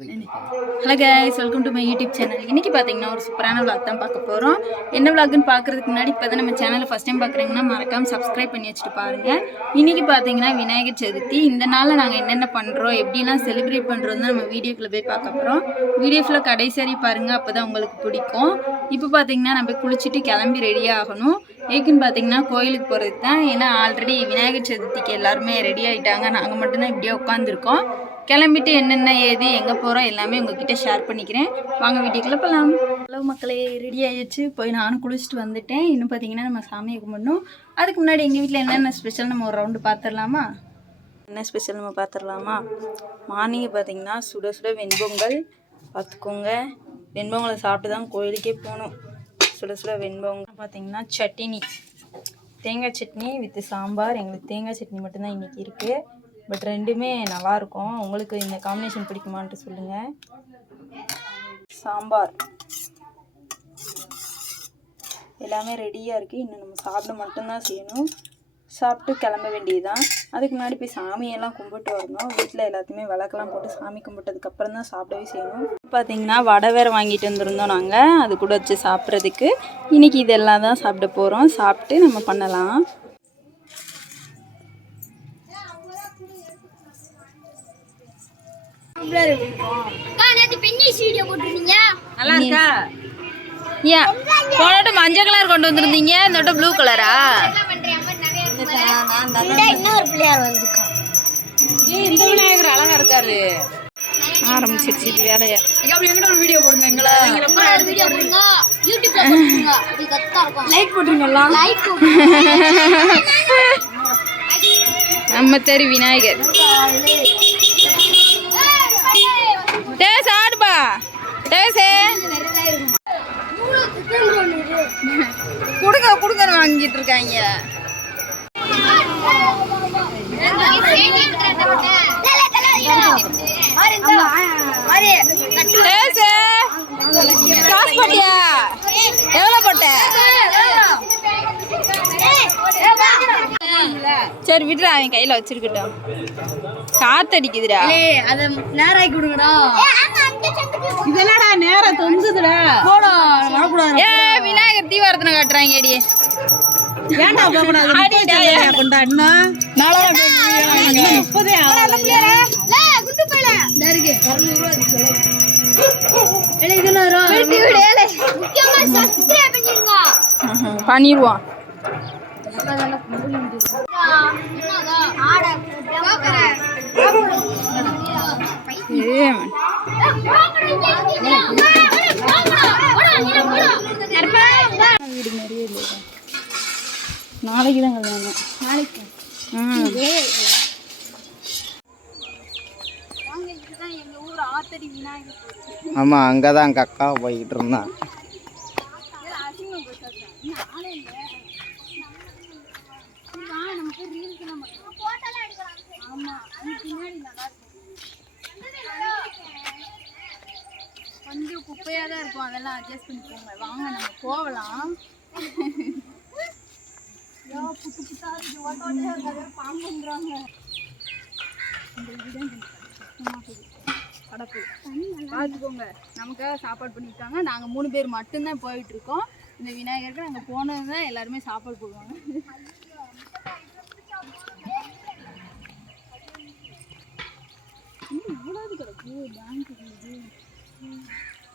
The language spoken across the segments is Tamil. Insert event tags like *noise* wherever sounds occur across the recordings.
Hello guys welcome to my YouTube channel இன்னைக்கு பார்த்தீங்கன்னா ஒரு சூப்பரான விளாக் தான் பார்க்க போகிறோம் என்ன விளாக்னு பார்க்கறதுக்கு முன்னாடி இப்போ தான் நம்ம சேனலை ஃபஸ்ட் டைம் பார்க்குறீங்கன்னா மறக்காம சப்ஸ்கிரைப் பண்ணி வச்சுட்டு பாருங்கள் இன்னைக்கு பார்த்தீங்கன்னா விநாயகர் சதுர்த்தி. இந்த நாளில் நாங்கள் என்னென்ன பண்ணுறோம் எப்படிலாம் செலிப்ரேட் பண்ணுறோம் தான் நம்ம வீடியோக்குள்ளே போய் பார்க்க போகிறோம் வீடியோ ஃபுல்லாக கடைசி பாருங்கள் அப்போ தான் உங்களுக்கு பிடிக்கும். இப்போ பார்த்தீங்கன்னா நம்ம குளிச்சுட்டு கிளம்பி ரெடி ஆகணும். ஏக்குன்னு பார்த்தீங்கன்னா கோயிலுக்கு போகிறது தான். ஏன்னா ஆல்ரெடி விநாயகர் சதுர்த்திக்கு எல்லாருமே ரெடி ஆகிட்டாங்க நாங்கள் மட்டும்தான் இப்படியே உட்காந்துருக்கோம் கிளம்பிட்டு என்னென்ன ஏது எங்கே போகிறோம் எல்லாமே உங்ககிட்ட ஷேர் பண்ணிக்கிறேன். வாங்க வீட்டுக்குள்ளே போகலாம் ஹலோ மக்களே ரெடி ஆயிடுச்சு. போய் நானும் குளிச்சுட்டு வந்துட்டேன். இன்னும் பார்த்தீங்கன்னா நம்ம சாமியை கும்பிடணும். அதுக்கு முன்னாடி எங்கள் வீட்டில் என்னென்ன ஸ்பெஷல் நம்ம ஒரு ரவுண்டு பார்த்துடலாமா என்ன ஸ்பெஷல் நம்ம பார்த்துடலாமா மார்னிங் பார்த்தீங்கன்னா சுட சுட வெண்பொங்கல் பார்த்துக்கோங்க வெண்பொங்கலை சாப்பிட்டு தான் கோயிலுக்கே போகணும். சுட சுட வெண்பொங்கல். பார்த்தீங்கன்னா சட்டினி தேங்காய் சட்னி வித் சாம்பார். எங்களுக்கு தேங்காய் சட்னி மட்டும்தான் இன்றைக்கி இருக்குது பட் ரெண்டுமே நல்லாயிருக்கும். உங்களுக்கு இந்த காம்பினேஷன் பிடிக்குமான்ட்டு சொல்லுங்கள் சாம்பார். எல்லாமே ரெடியாக இருக்குது இன்னும் நம்ம சாப்பிட மட்டும்தான் செய்யணும். சாப்பிட்டு கிளம்ப வேண்டியதுதான். அதுக்கு முன்னாடி போய் சாமியெல்லாம் கும்பிட்டு வரணும். வீட்டில் எல்லாத்தையுமே விளக்கெல்லாம் போட்டு சாமி கும்பிட்டதுக்கப்புறம் தான் சாப்பிடவே செய்யணும். பார்த்தீங்கன்னா வடை வேறு வாங்கிட்டு வந்திருந்தோம் நாங்கள் அது கூட வச்சு சாப்பிட்றதுக்கு. இன்றைக்கி இதெல்லாம் தான் சாப்பிட போகிறோம் சாப்பிட்டு நம்ம பண்ணலாம். நல்லா இருக்கா? ஏன்? போனட்டு மஞ்சள் கலர் கொண்டு வந்திருந்தீங்க. இந்த வட்டம் ப்ளூ கலரா? இன்னொரு பிள்ளையார் வந்திருக்கான் இந்த விநாயகர் அழகா இருக்காரு. ஆரம்பிச்சிருச்சு இது வேலையா. அப்படி எங்கிட்ட ஒரு வீடியோ போடுங்க எங்களை. வீடியோ போடுங்க. யூடியூப்ல போட்டுருங்க. அப்படி கத்தா இருக்கும். லைக் போட்டுருங்களா லைக் நம்ம தெரு விநாயகர். கொடுங்க கொடுங்கன்னு வாங்கிட்டு இருக்காங்க காசு போட்டியா? எவ்வளோ போட்ட? சரி விடுறா அவன் கையில் வச்சிருக்கட்டும். காத்தடிக்குதுடா. அதை நேராக்கி விடுங்கடா இதெல்லாடா நேரம் தொங்குதுடா. போடா வரக்கூடாது ஏ விநாயகர் தீவாரத்தனை காட்டுறாங்க அடி ஏன்டா போகக்கூடாது கொண்டாடினா முப்பதே குண்டு போயில முக்கியமா சப்ஸ்கிரைப் பண்ணிருங்க பண்ணிடுவான் ஏ வீடு மாதிரியே இல்லை நாளைக்கு? தான் கல்யாணம் நாளைக்கு ம் எங்க ஊர் ஆத்தடி விநாயகர் ஆமாம் அங்கே தான் எங்கள் அக்கா போய்கிட்டு இருந்தான். குப்பையாக தான் இருக்கும். அதெல்லாம் அட்ஜஸ்ட் பண்ணிக்கோங்க வாங்க நம்ம போகலாம். கடப்பு. பார்த்துக்கோங்க. நமக்காக சாப்பாடு பண்ணியிருக்காங்க. நாங்கள் மூணு பேர் மட்டும்தான் போயிட்டு இருக்கோம் இந்த விநாயகருக்கு நாங்கள் போனது தான் எல்லாருமே சாப்பாடு போடுவாங்க.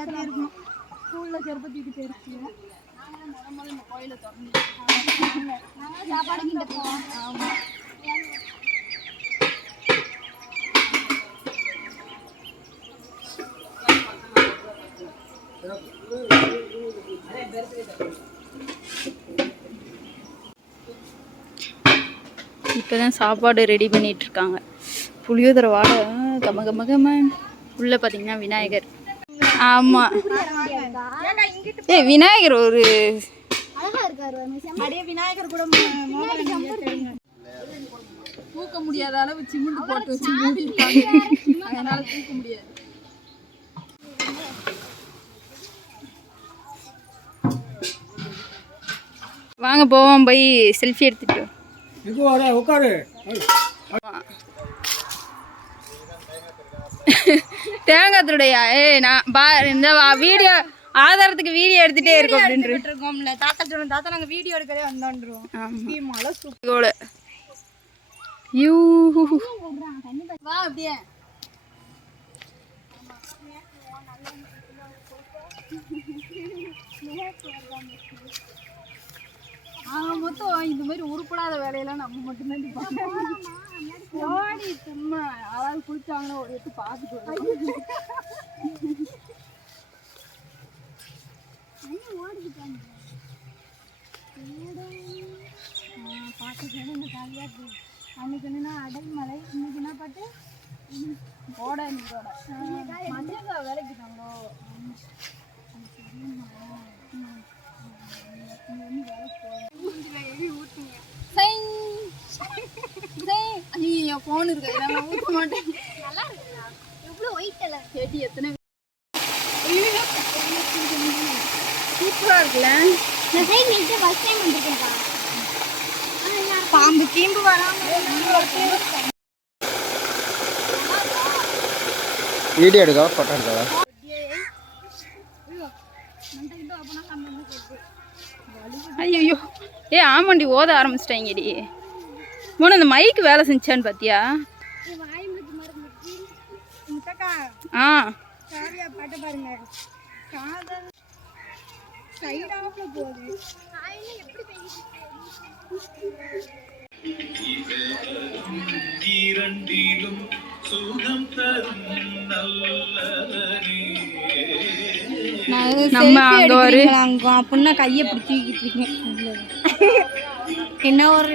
தான் இருக்கும் ஸ்கூல்ல செருப்பத்திட்டு போயிருச்சு. சாப்பாடு கிட்ட போவோம் இப்போதான் சாப்பாடு ரெடி பண்ணிட்டு இருக்காங்க. புளியோதரை வாடை ஆ, கம கம கமன் உள்ள பார்த்தீங்கன்னா விநாயகர். ஆமாம் ஏ விநாயகர் ஒரு. தூக்க முடியாத அளவு சிமெண்ட் போட்டு வச்சு மூடிருக்காங்க அதனால தூக்க முடியாது. வாங்க போவோம். போய் செல்ஃபி எடுத்துட்டு உட்காரு தேங்காய் திருடையா? ஏய் நான் பா இந்த வீடியோ ஆதாரத்துக்கு வீடியோ எடுத்துட்டே இருக்கோம் அப்படின்ற. இருக்கோம்ல. தாத்தா சொன்ன தாத்தா நாங்க வீடியோ எடுக்கவே வந்தோன்றோம். சூப்பர் யூ வா அப்படியே. மொத்தம் இந்த மாதிரி உருப்படாத வேலையெல்லாம் நம்ம மட்டும்தான் ஓடி சும்மா யாராவது குளிச்சாங்கன்னா ஒரு எட்டு பார்த்துட்டு. பாட்டு கேட்டு காலியாக இருக்கு. அன்னைக்கு என்னன்னா அடல் மலை இன்னைக்கு என்ன பாட்டு? ஓட மஞ்சள் வேலைக்கு போனாங்களோ? என் ஃபோன் இருக்கு. நான் ஊற்ற மாட்டேன். நல்லா இருக்குடா எவ்வளவு ஒயிட் கலர் கேட்டி எத்தனை சூப்பராக இருக்குல்ல? இந்த சைடு நீட்டு ஃபர்ஸ்ட் டைம் வந்திருக்கேன்ப்பா பாம்பு கீம்பு வராம வீடியோ எடுக்கவா? ஃபோட்டோ எடுக்கவா? ஐயோ ஏ ஆமாண்டி ஓத ஆரம்பிச்சிட்டாங்கடி. மோன இந்த மைக்கு வேலை செஞ்சான்னு பார்த்தியா ஆ. இரண்டிலும் சுகம் தரும் நம்ம அங்க ஒரு அங்க அப்படின்னா கையை பிடிச்சிக்கிட்டு இருக்கேன். *laughs* என்ன ஒரு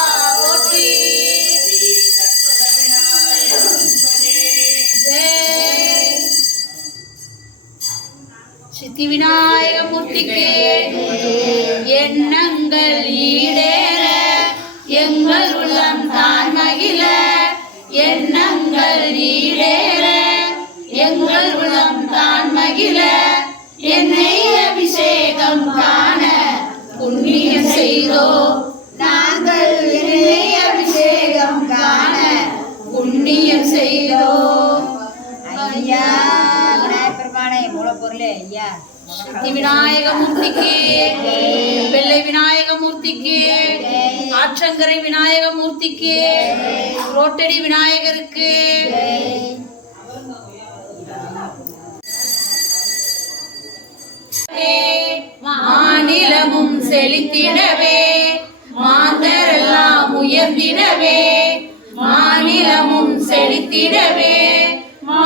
சித்தி விநாயகமூர்த்திக்கு எண்ணங்கள் ஈடேற எங்கள் உள்ளம் தான் மகிழ எண்ணங்கள் ஈடேற எங்கள் உள்ளம் தான் மகிழ என்னை அபிஷேகம் காண புண்ணியம் செய்தோம் சித்தி விநாயக மூர்த்திக்கு வெள்ளை விநாயக மூர்த்திக்கு ஆற்றங்கரை விநாயக மூர்த்திக்கு ரோட்டடி விநாயகருக்கு. மாநிலமும் செழித்திடவே மாந்தரெல்லாம் உயர்ந்திடவே மாநிலமும் செழித்திடவே மா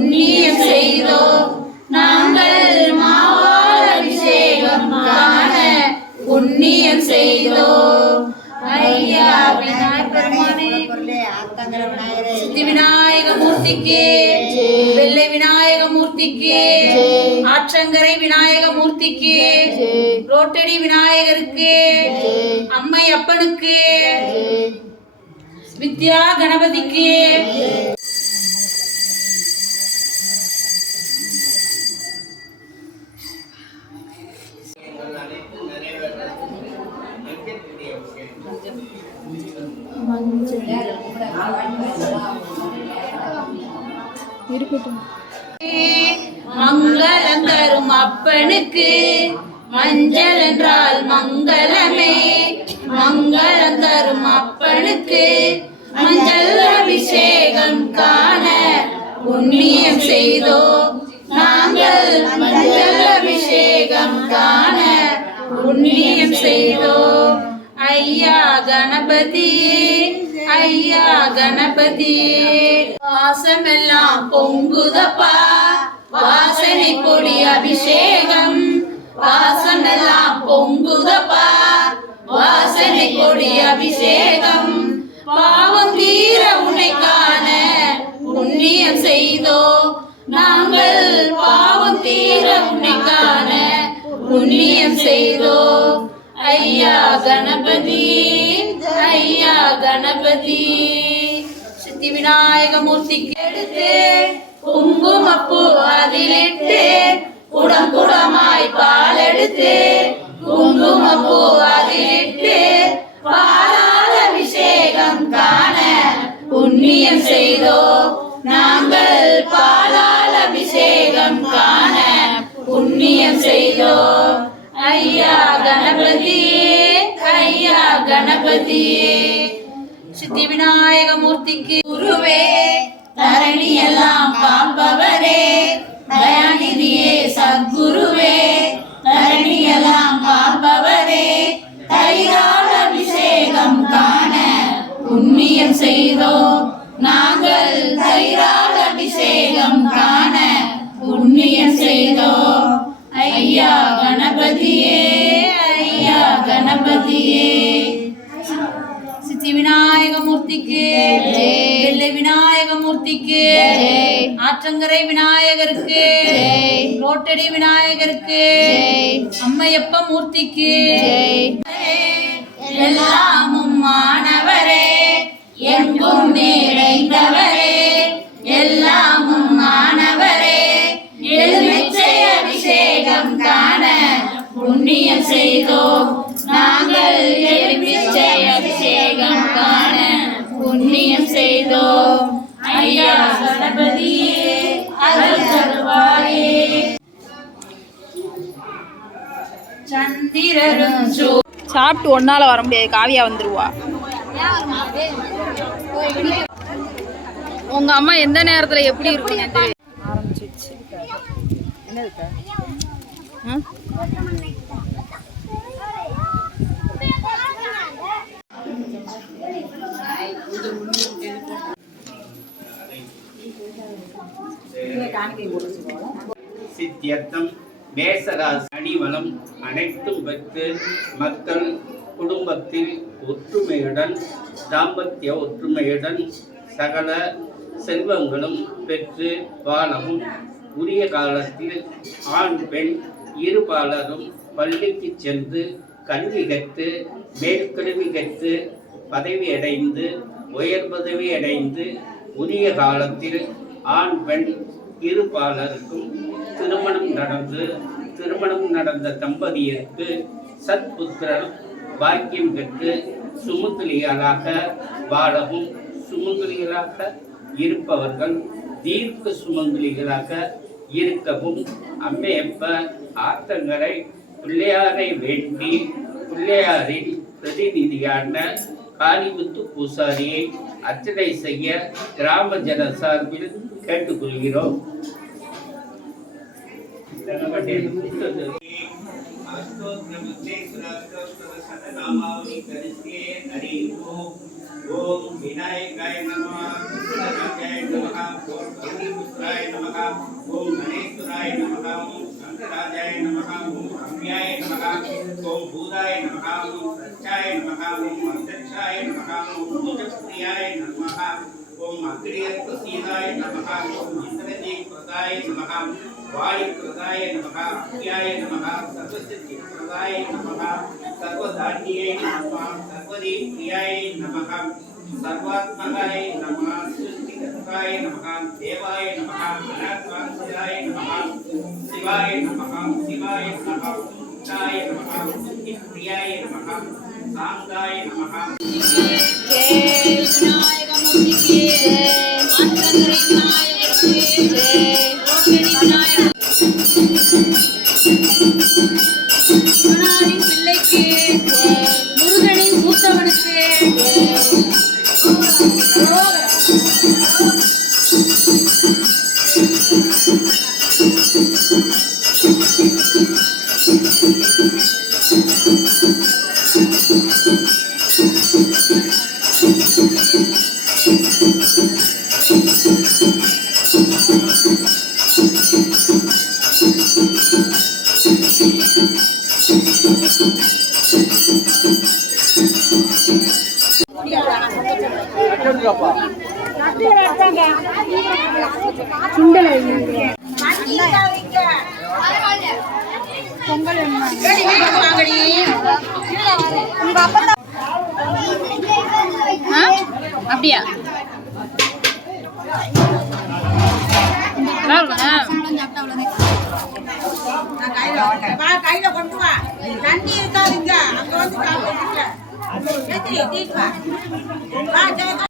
புண்ணியம் செய்தோம் நாங்கள் மாவால் அபிஷேகம் காண புண்ணியம் செய்தோம் ஐயா விநாயகர் பெருமானே சித்தி விநாயக மூர்த்திக்கு வெள்ளை விநாயக மூர்த்திக்கு ஆற்றங்கரை விநாயக மூர்த்திக்கு ரோட்டடி விநாயகருக்கு அம்மை அப்பனுக்கு வித்யா கணபதிக்கு புண்ணியம் செய்தோ நாங்கள் மஞ்சள் அபிஷேகம் காண புண்ணியம் செய்தோ. ஐயா கணபதி ஐயா கணபதி வாசமெல்லாம் பொங்குதப்பா. வாசனை பொடி அபிஷேகம் வாசமெல்லாம் பொங்குதப்பா. வாசனை கொடி அபிஷேகம் பாவம் தீர உன்னை கணபதி. ஐயா கணபதி. சித்தி விநாயக மூர்த்திக்கு எடுத்து குங்குமப்பூ அதிலிட்டு குடம் குடமாய் பால் எடுத்து குங்குமப்பூ அதிலிட்டு பாலால் அபிஷேகம் காண புண்ணியம் செய்தோ. நாங்கள் பாலால் அபிஷேகம் காண புண்ணியம் செய்தோ. ஐயா கணபதி. கணபதியே சித்தி விநாயக மூர்த்திக்கு குருவே தரணி எல்லாம் காப்பவரே தயாநிதியே சத்குருவே தரணி எல்லாம் காப்பவரே தைரால் அபிஷேகம் காண புண்ணியம் செய்தோம். ஆற்றங்கரை விநாயகருக்கு. ரோட்டடி விநாயகருக்கு. அம்மையப்ப மூர்த்திக்கு. சாப்பிட்டு ஒன்னால வர முடியாது. காவியா வந்துருவா. உங்க அம்மா எந்த நேரத்துல எப்படி ஆரம்பிச்சிச்சு? சித்தியர்த்தம் மேசராசி அணிவலம் அனைத்தும் பெற்று மக்கள் குடும்பத்தில் ஒற்றுமையுடன் தாம்பத்திய ஒற்றுமையுடன் சகல செல்வங்களும் பெற்று வாழவும். உரிய காலத்தில் ஆண் பெண் இருபாலரும் பள்ளிக்கு சென்று கல்வி கற்று மேற்கல்வி கற்று பதவி அடைந்து உயர் பதவி அடைந்து உரிய காலத்தில் ஆண் பெண் இருபாலருக்கும் திருமணம் நடந்து திருமணம் நடந்த தம்பதியருக்கு சத்புத்திரர் பாக்கியம் பெற்று சுமங்கலிகளாக வாழவும் சுமங்கலிகளாக இருப்பவர்கள் தீர்க்க சுமங்கலிகளாக இருக்கவும். அம்மையப்ப ஆத்தங்கரை பிள்ளையாரை வேண்டி பிள்ளையாரின் பிரதிநிதியான காளிமுத்து பூசாரியை அர்ச்சனை செய்ய கிராம ஜன சார்பில் கேட்டுக்கொள்கிறோம். ఓం వినాయకాయ నమ కృష్ణరాజాయ నమ ఓం కవిపుత్రాయ నమ ఓం గణేశ్వరాయ నమ ఓం శంకరాజాయ నమ ఓం రమ్యాయ నమ ఓం భూతాయ నమ ఓం సత్యాయ నమ ఓం అంతరిక్షాయ నమ ఓం ముఖప్రియాయ నమ ఓం అగ్రియత్వ సీతాయ నమ ఓం ఇంద్రజీ प्रदाय नमः वायु प्रदाय नमः प्रियाय नमः सर्वसिद्धि प्रदाय नमः सर्वधान्ये नमः सर्वदि प्रियाय नमः सर्वात्मकाय नमः सृष्टिकर्ताय नमः देवाय नमः अनात्माय नमः शिवाय नमः शिवाय नमः मुक्ताय नमः मुक्तिप्रियाय नमः सांगाय नमः जय विनायक मुनि की ஆ? அப்படியா? நல்லா இருக்குண்ணா கையில கொண்டு வா. தண்ணி இருக்காதுங்க அங்க வந்து சாப்பிட்டு